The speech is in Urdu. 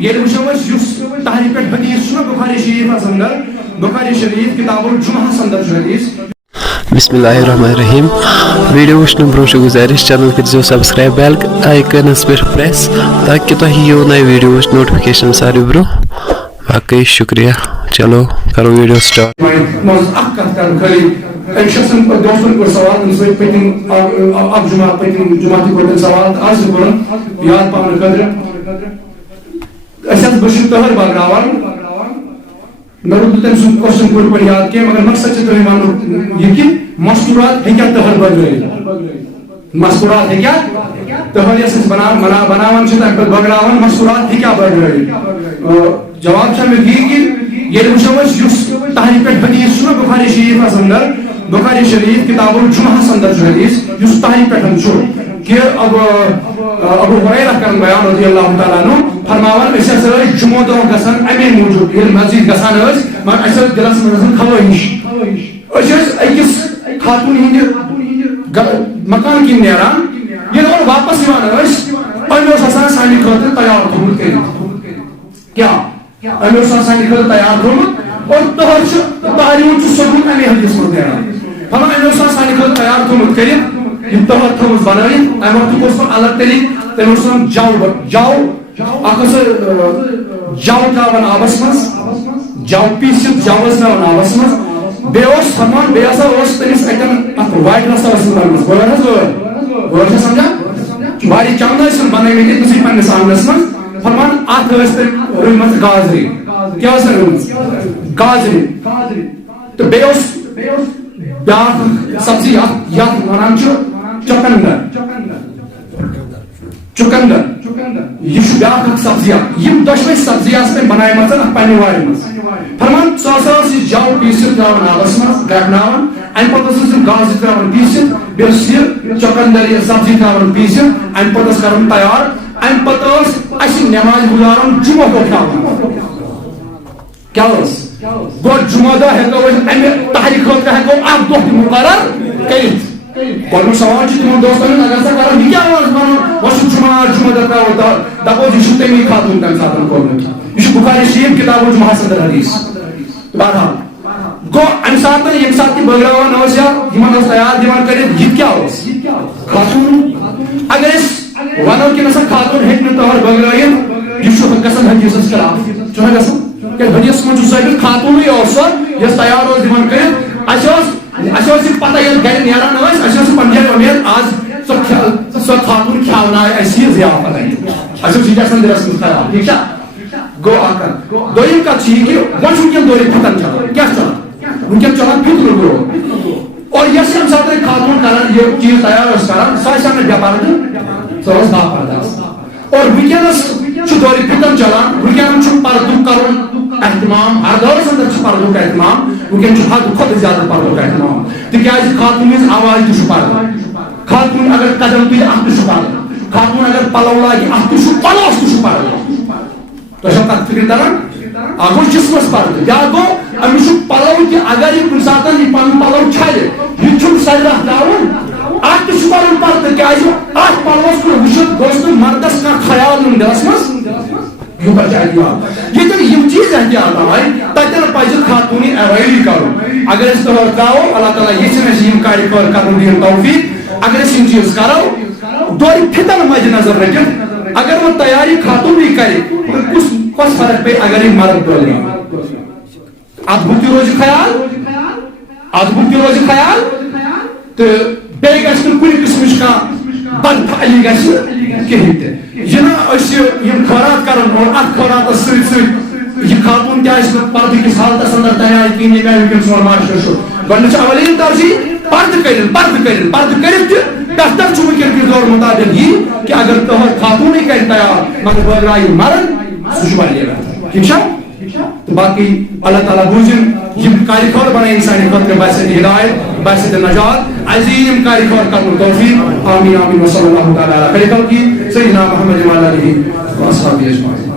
یہ وچھو تحریف پہ حدیث بخاری شریف اندر بخاری شریف کتاب الجمعہ اندر حدیث. بسم اللہ الرحمن الرحیم. ویڈیو وچھنے برو گزارش چینل کرو سبسکرائب بیل آئکنس پہ پریس تاکہ تہ یو نئے ویڈیو نوٹفکیشن ساری برو. باقی شکریہ. چلو کرو ویڈیو سٹارٹ. دوستن کو سوال پتم اک جمعہ پتم جمعہ کو سوال آج کر یاد پاؤن قدر بہت تہر بغراوان مے روز تم سن کوشچن پور پہ یاد کی مگر مقصد تھی ون یہ کہ مستورات ہیکیا تہر بغرائت مستورات ہیکیا تہر یس بناوان تمہیں پہ بغراوان مستورات ہیکیا بغرائت. جواب مے یہ کہ یہ وچھو تحریف پہ حدیث بخاری شریف اندر بخاری شریف کتاب الجمعہ اندر حدیث اس تحریف پہ کہ ابو ہریرہ کرن بیان رضی اللہ تعالیٰ عنہ فرماوان اس جمعہ دہ گژھان امی موجود یہ مسجد گژھان مگر اس دلس من خواہش اکس خاتون ہند مکان کن نیران یہ واپس ام سانہ خاطر تیار تھومت کیا ام سانہ خاطر تیار تھومت اور تحریم ثبوت امی حدیث من نیران فرمان ام سانہ خاطر تیار تھومت کرت یہ تہر تھومت بنائت ام وقت گوس الگ طریق تم جاو جاو تراوان آبس مز جاو پیست جاوس تراوان آبس مز بیس فرمان بیسا تمس اتن وائٹ رسا غور سمجھا واری چند بنائی تھی پنس آنگنس من فرمان ات تم رمت گازری کیا رمت گازری تو بیا سبزی ونان چکندر یہ بیا سبزیاں دشوے سبزیاں بنائی پنہ وارِ مز فرمان سہ جاو پیست تراوان آبس مز گرناوان ام پتہ گازر تراوان پیست بیس یہ چکندر یہ سبزی تراوان پیست ام پتہ کرن تیار ام پتہ نماز گزارن جمعہ دہ کیا گو جمعہ دہ ہیکو امہ تحریک خاطر ہیکو اک دہ مقرر کرت. گۄڈنیُک سوال چھُ تِمن دوستن اگر سا کران یہ کیا وۄنۍ چھُ جمعہ دہ تراوو دپو یہ چھُ تمی خاتون تمہِ ساتہٕ کوٚرمُت یہ چھُ بخاری شریف کتاب الجمعہ اندر حدیث. بہرحال گو امہِ ساتہٕ ییٚمہِ ساتہٕ تِم بٲگراوان ٲسۍ یا یِمن ٲس تیار دِوان کٔرِتھ یہِ کیٛاہ اوس خاتون. اگر أسۍ ونو کہِ نسا خاتون ہیٚکہِ نہٕ تہر بٲگرٲیِتھ یہ چھُ گژھان حدیثس خلاف چھُنہ گژھان کیٛازِ حدیثس منٛز چھُ ثٲبت خاتونٕے ٲس سۄ یۄس تیار ٲس دِوان کٔرِتھ. اَسہِ ٲس پتہ ییٚلہِ گرِ نیران ٲسۍ اَسہِ ٲس پنٕنۍ جایہِ وۄمید آز سۄ خاتون کھیاونایہِ اَسہِ یہِ ضیافت اَسہِ اوس یہِ گژھان دِلس منٛز خیال ٹھیٖک چھا. گوٚو اکھ کتھ. دوٚیِم کتھ چھِ یہِ کہِ وۄنۍ چھُ وٕنکٮ۪ن دورِ فتن چلان کیٛاہ چلان وٕنکٮ۪ن چلان فِطرٕ برٛونٛہہ اور یۄس ییٚمہِ ساتہٕ خاتون کران یہِ چیٖز تیار ٲس کران سۄ ٲس نہٕ بے پردٕ سۄ ٲس باپردٕ اور وٕنکٮ۪نس چھُ دورِ فتن چلان وٕنکٮ۪ن چھُ پردُک کرُن احتمام ہر دورس اندر پردُک احتمام وٕنکٮ۪ن چھُ حد کھۄتہٕ زیادٕ پردُک احتمام تِکیٛازِ خاتون ہٕنٛز آواز تہِ چھُ پردٕ خاتون اگر قدم تُلہِ اتھ تہِ چھُ پردٕ خاتون اگر پلو لاگہِ اتھ تہِ چھُ پلوس تہِ چھُ پردٕ. تۄہہِ چھا کتھ فکر تران اکھ گوٚو جسمس پردٕ بیاکھ گوٚو أمِس چھُ پلو تہِ اگر یہِ کُنہِ ساتہٕ یہِ پنُن پلو چھلہِ یہِ چھُنہٕ سجدہ تراوُن اتھ تہِ چھُ کرُن پردٕ کیٛازِ اتھ پلوس کُن وٕچھِتھ گوٚژھ نہٕ مردس کانٛہہ خیال یُن دلس منٛز ییٚتٮ۪ن یِم چیٖز احتیاط آے تتٮ۪ن پزِ خاتوٗنی ایوایڈٕے کرُن. اگر أسۍ تہر تراوو اللہ تعالیٰ یژھِن اَسہِ یِم کارِ خٲر کرُن دِیِن توفیٖق اگر أسۍ یِم چیٖز کرو دورِ فتن مد نظر رٔٹِتھ اگر وۄنۍ تیاری خاتوٗنٕے کرِ کۄس فرق پیٚیہِ اگر یہِ مرد بٲگراوِ ادبُک تہِ روزِ خیال تہٕ بیٚیہِ گژھِ نہٕ کُنہِ قٕسمٕچ کانٛہہ بدفعلی گژھِ کِہیٖنۍ تہِ. یہِ نہ أسۍ یِم خٲرات کران اور اتھ خٲراتس سۭتۍ سۭتۍ یہِ خاتون تہِ آسہِ نہٕ پردٕ کِس حالتس اندر تیار کِہیٖنۍ ییٚمہِ آیہِ وٕنکٮ۪ن سون معاشرٕ چھُ گۄڈنیُک چھُ اولین ترجیح پردٕ کٔرِتھ تہِ بہتر چھُ وٕنکٮ۪ن کِس دور مطابق یی کہ اگر تہر خاتونٕے کرِ تیار مگر بٲگرایہِ مرد سُہ چھُ واریاہ بہتر. ٹھیٖک چھا. تہٕ باقٕے اللہ تعالیٰ بوٗزِن یِم کارِ خٲر بنٲیِن سانہِ خٲطرٕ باسہِ دِ ہدایت باسہِ دِ نجات عظیٖم کارِ خٲر کرنُک توفیٖق آمیٖن آمیٖن وصلی اللہ تعالیٰ علی خیر خلقہ سیدنا محمد وعلی آلہ وصحبہ اجمعین.